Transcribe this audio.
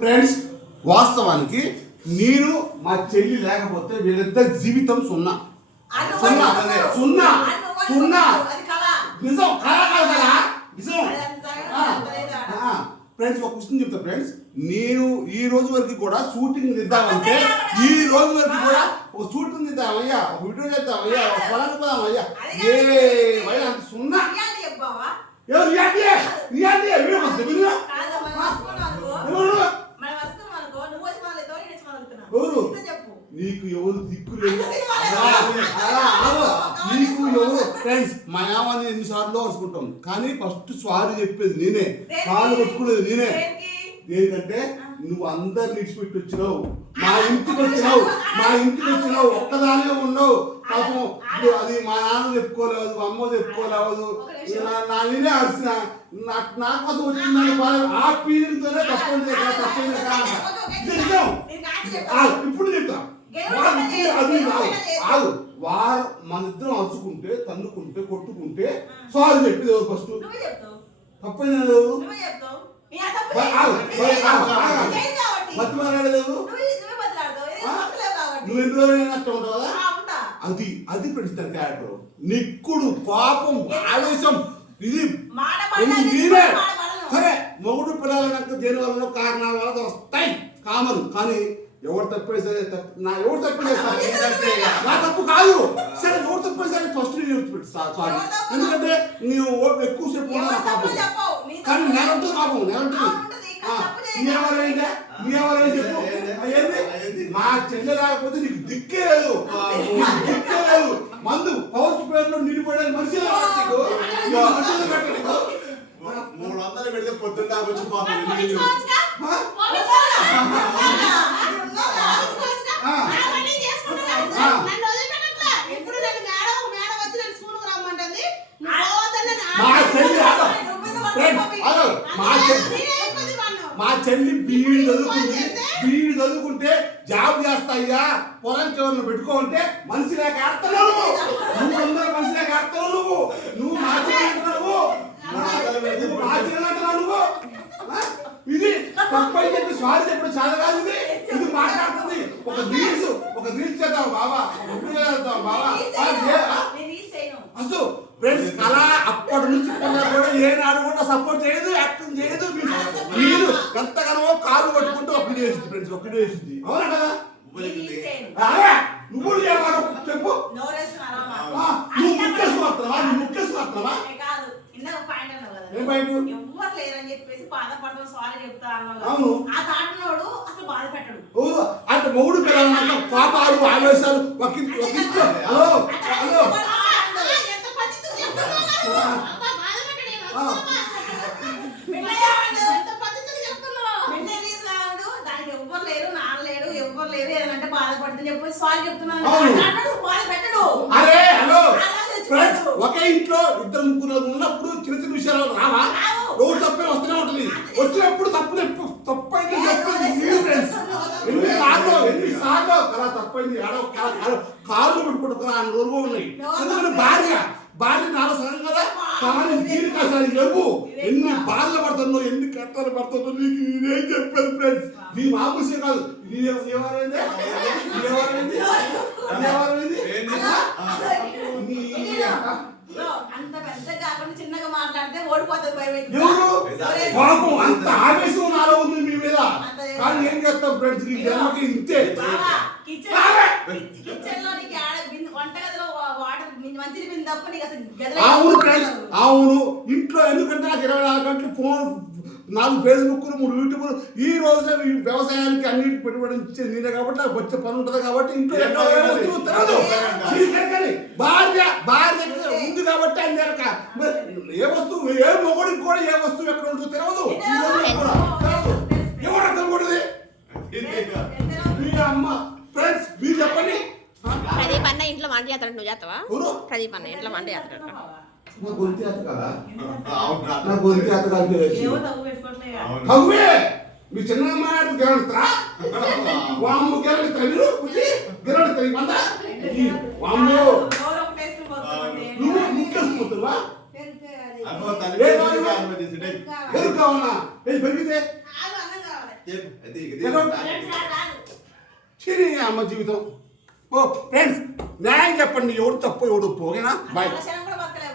Friends వాస్తవానికి నేను మా చెల్లి లేకపోతే వీళ్ళిద్దరి జీవితం సున్నా. సున్నా సున్నా. సున్నా. నిజం. కళ కాదు నిజం. ఫ్రెండ్స్ ఒక క్వశ్చన్ చెప్తా ఫ్రెండ్స్ నేను ఈ రోజు వరకు కూడా షూటింగ్ ఇద్దామంటే ఈ రోజు వరకు కూడా ఒక షూటింగ్ ఇద్దామయ్యా ఒక వీడియో చేద్దామయ్యా ఒక పొలానికి పోదామయ్యా. ఏ భయ అంత సున్నా. ఎవరు రియాక్ట్ రియాక్ట్ వీడియో వస్తుంది వీడియో ఎవరు ఎవరు నీకు ఎవరు దిక్కు లేదు. నీకు ఎవరు ఫ్రెండ్స్ మా యామని ఎన్నిసార్లు వరుసుకుంటాం కానీ ఫస్ట్ సారీ చెప్పేది నేనే. కాళ్ళు కొట్టుకునేది నేనే. ఏంటంటే నువ్వు అందరిని విడిచిపెట్టి వచ్చినావు మా ఇంటికి వచ్చినావు. మా ఇంటికి వచ్చినావు. ఒక్కదానిగా ఉన్నావు. పాపం అది మా నాన్న చెప్పుకోలేదు మా అమ్మ చెప్పుకోలేవదు నా- నేనే అరిసిన. నా కోసం వచ్చిందని ఆ ఫీలింగ్ తోనే తప్పని తప్పని ఇప్పుడు చెప్తా. అది కాదు. వారు మన ఇద్దరం అరుచుకుంటే తన్నుకుంటే కొట్టుకుంటే సారీ చెప్పేది ఎవరు ఫస్ట్. తప్పని ఎవరు బతిమాలాడేది ఎవరు నువ్వు ఎన్ని రోజులైనా అట్లా ఉంటావు కదా అది అది పెడుతుంది క్యారెక్టర్ నిక్కుడు పాపం ఆవేశం ఇది ఎన్ని నీవే సరే మొగుడు పిల్లలకి దేని వల్ల కారణాల వల్ల వస్తాయి కామన్ కానీ ఎవరు తప్పే సరే నా ఎవరు తప్పు నా తప్పు కాదు సరే ఎవరు తప్పు సరే ఫస్ట్ నేను సారీ ఎందుకంటే నీవు నా పాపం కానీ నేనంటే పాపం నేనంటుంది నీ ఎవరైందే నీ ఎవరైంది చెప్పు అయ్యింది మా చెల్లె రాకపోతే నీకు దిక్కే లేదు నీకు దిక్కే లేదు మందు పౌచ్ పేరులో మనిషి మనుషులు పెట్టు నీకు. మూడు వందలు పెడితే పొద్దున్న వచ్చి పాపం ఆ? మా చెల్లి ఆగ. ఫ్రెండ్, ఆగ. మా చెల్లి బీఈడి చదువుకుంది. బీఈడి చదువుకుంటే జాబ్ చేస్తాయ్యా. పొలం ఎవరిని పెట్టుకోంటే మనిషి లేక ఆడుతున్నావు నువ్వు. అందరూ మనిషి లేక ఆడుతున్నావు నువ్వు. నువ్వు మా చెల్లి అంటున్నావు నువ్వు. నువ్వు మా చెల్లి అంటున్నావు నువ్వు? ఇది తప్పై చెప్పి సారీ చెప్పిన చాలా కాదు ఇది. ఇది మాట్లాడుతుంది. ఒక రీల్స్ ఒక రీల్స్ చేద్దాం బాబా ఒక వీడియో చేద్దాం బాబా? అసలు ఫ్రెండ్స్ కళ కొన్నా కూడా ఏ నాడు కూడా సపోర్ట్ చేయదు యాక్టింగ్ చేయదు మీరు ఎంతగానో కాలు పట్టుకుంటూ ఒక వీడియో వేసింది ఫ్రెండ్స్ ఒక వీడియో వేసింది. అవునా కదా? నువ్వు చెప్పు నువ్వు ముక్కేసి వస్తున్నావా నువ్వు ముక్కేసి వస్తున్నావా ఏం పాయింట్? ఎవ్వరు లేరని చెప్పేసి బాధపడతాం సారీ చెప్తా అన్నావు కదా. ఆ దాంట్లోడు అసలు బాధ పెట్టడు ఓ అంటే మొగుడు పిల్లలు పాపాలు ఆవేశాలు ఒక ఇంట్లో ఒక ఇంట్లో హలో హలో నిన్నే తీసుకురావడు, దానికి ఎవ్వరు లేరు నాన్న లేడు ఎవ్వరు బాధపడుతుంది. చెప్పేసి సారీ చెప్తున్నాను. బాధ పెట్టడు. అరే హలో. ఫ్రెండ్స్ ఒకే ఇంట్లో ఇద్దరు ముగ్గురు ఉన్నప్పుడు చిన్న చిన్న విషయాలు రావా. రోజు తప్పే వస్తూనే ఉంటుంది. వచ్చినప్పుడు తప్పు తప్పైంది చెప్పింది ఫ్రెండ్స్. ఎన్ని సార్లు ఎన్ని సార్లు అలా తప్పైంది? ఆడో కాళ్ళు పెట్టుకుంటున్నా ఉన్నాయి. ఎందుకంటే భార్య భార్య నాలో సగం కదా? కానీ దీనికి అసలు లేవు. ఎన్ని బాధలు పడుతుందో కష్టాలు పడుతుందో నీకు నేనేం చెప్పాను ఫ్రెండ్స్ నీ మామూసే కాదు. నీ ఎవరైంది అంత పెద్ద కాకుండా చిన్నగా మాట్లాడితే ఓడిపోతుంది పాపం అంత ఆవేశం నాలో ఉంది మీ మీద. కానీ ఏం చేస్తాం ఫ్రెండ్స్ నీ జన్మకి ఇంతే. కిచెన్లో నీకు వంటగదిలో వాటర్ మంచిది బిందె తప్ప నీకు అసలు గదిలో అవును ఫ్రెండ్స్. అవును. ఇంట్లో ఎందుకంటే నాకు ఇరవై నాలుగు గంటలు ఫోన్ నాలుగు ఫేస్బుక్ మూడు యూట్యూబ్ ఈ రోజున ఈ వ్యవసాయానికి అన్నిటికి పెట్టుబడి ఇచ్చేది నేనే కాబట్టి నాకు వచ్చే పని ఉంటుంది కాబట్టి ఇంట్లో. భార్య భార్య ఉంది కాబట్టి అన్ని రక మరి ఏ వస్తువు ఏ మొగుడికి కూడా ఏ వస్తువు ఎక్కడ ఉంటుందో తెలియదు ఈ కూడా ఎవరు అర్థం కూడదు? ఎంతలో మీ అమ్మ ఫ్రెండ్స్ మీరు చెప్పండి? ప్రదీప్ అన్న ఇంట్లో వంట చేస్తాడు నువ్వు చేస్తావా? ప్రదీప్ అన్న ఇంట్లో వంట చేస్తాడు. నా గొంతు నా గొంతు కవ్వే మీ చిన్న మాట గెలుగుతారా వామ్ము గెలుగుతారా మీరు వచ్చి గెలుగుతారు మంద వామ్ము. నోరు ఒకటేసుకుని పోతుంది. నువ్వు ముక్కేసుకుంటున్నావా పెరిగితే. చిరి అమ్మ జీవితం. ఓ ఫ్రెండ్స్ న్యాయం చెప్పండి. ఎవడు తప్పు ఎవడు ఒప్పు ఓకేనా బాయ్.